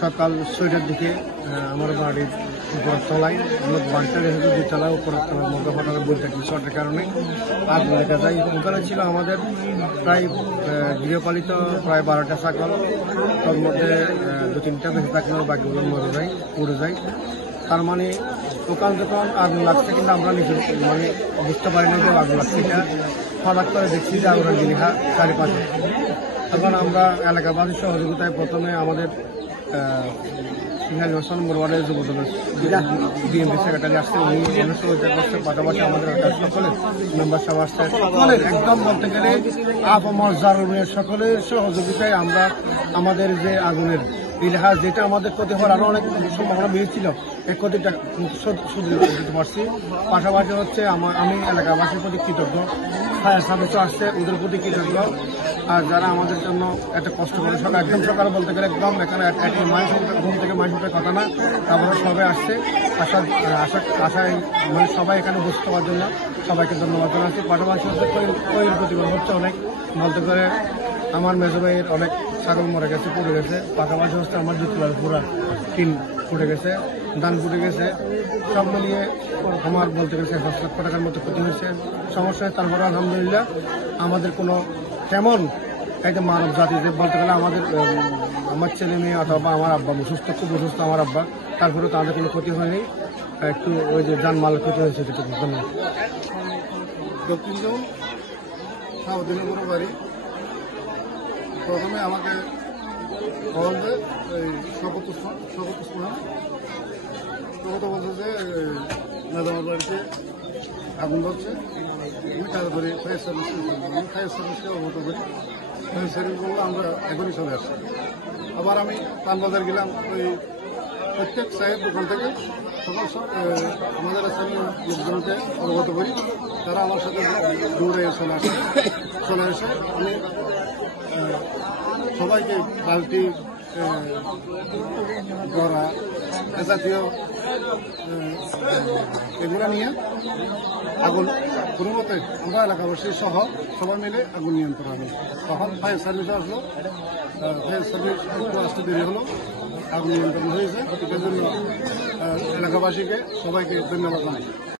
সকাল 6টার দিকে আমার বাড়ির উপর তলায় বাড়িটা রেখে দুতলা উপর তলার মধ্যে হঠাৎ বৈদ্যুতিক শর্টের কারণে আগুন দেখা যায়। ওখানে ছিল আমাদের প্রায় গৃহপালিত প্রায় 12টা ছাগল, তার মধ্যে 2-3টা বেঁচে থাকলেও বাকিগুলো মরে যায়, পুড়ে যায়। তার মানে ওখান যখন আগুন লাগছে কিন্তু আমরা নিজে মানে বুঝতে পারি না যে আগুন লাগছে, এটা হঠাৎ করে দেখছি যে আগুনের জিনিসা চারিপাশে। তখন আমরা এলাকাবাসীর সহযোগিতায় প্রথমে আমাদের সিংহাল হোসেন মোরওয়ারের যুবদলের বিএনপি সেক্রেটারি আসছে, উনি সহযোগিতা করছে, পাশাপাশি আমাদের সকলের মেম্বার সভা আসছে, সকলের একদম বলতে গেলে আপামর জারুমের সকলের সহযোগিতায় আমরা আমাদের যে আগুনের ইতিহাস যেটা আমাদের ক্ষতি হওয়ার আরো অনেক সম্ভাবনা বেড়েছিল, এই ক্ষতিটা শুধু দিতে পারছি। পাশাপাশি হচ্ছে আমি এলাকাবাসীর প্রতি কৃতজ্ঞ, ফায়ার সার্ভিসও আসছে, ওদের প্রতি কৃতজ্ঞ। আর যারা আমাদের জন্য একটা কষ্ট করে সকাল একদম সকালে বলতে গেলে একদম এখানে ঘুম থেকে মায়ের কথা না, তারপরে সবাই আসছে, আশায় মানে সবাই এখানে বসতে পারার জন্য সবাইকে ধন্যবাদ জানাচ্ছি। পাশাপাশি হচ্ছে কইয়ের প্রতিবাদ হচ্ছে অনেক, বলতে করে আমার মেজো ভাইয়ের অনেক ছাগল মরে গেছে, পুড়ে গেছে। পাশাপাশি হচ্ছে আমার দুতলার পুরা টিন ফুটে গেছে, ধান ফুটে গেছে, সব মিলিয়ে আমার বলতে গেছে 10 লক্ষ টাকার মতো ক্ষতি হয়েছে, সমস্যা। তারপরে আলহামদুলিল্লাহ আমাদের কোনো তেমন একটা মানব জাতি যে বলতে গেলে আমার ছেলে মেয়ে অথবা আমার আব্বা সুস্থ, খুব অসুস্থ আমার আব্বা, তারপরে তাদের কোনো ক্ষতি হয়নি, একটু ওই যে যানমালের ক্ষতি হয়েছে সেটুকু। ধন্যবাদ। দক্ষিণ জোন সাউদিনপুর বাড়ি। প্রথমে আমাকে খবর দেয় এই শপথ বলছে যে ম্যাডামের বাড়িতে আগুন ধরছে। আমি তাড়াতাড়ি ফায়ার সার্ভিসকে অবগত করি। ফায়ার সার্ভিস বললো আমরা এখনই চলে আসছি। আবার আমি পানবাজার গেলাম, ওই প্রত্যেক চায়ের দোকান থেকে আমাদের স্থানীয় লোকজনকে অবগত করি। তারা আমার সাথে দৌড়ে চলে আসে আমি সবাইকে বালতি, গড়া, এ জাতীয় এগুলো নিয়ে আগুন কোনো মতে আমরা এলাকাবাসী সহ সবাই মিলে আগুন নিয়ন্ত্রণ হবে। তখন ফায়ার সার্ভিস আসলো, ফায়ার সার্ভিস আসতে দেরি হলো, আগুন নিয়ন্ত্রণ হয়েছে। এটার জন্য এলাকাবাসীকে সবাইকে ধন্যবাদ জানাই।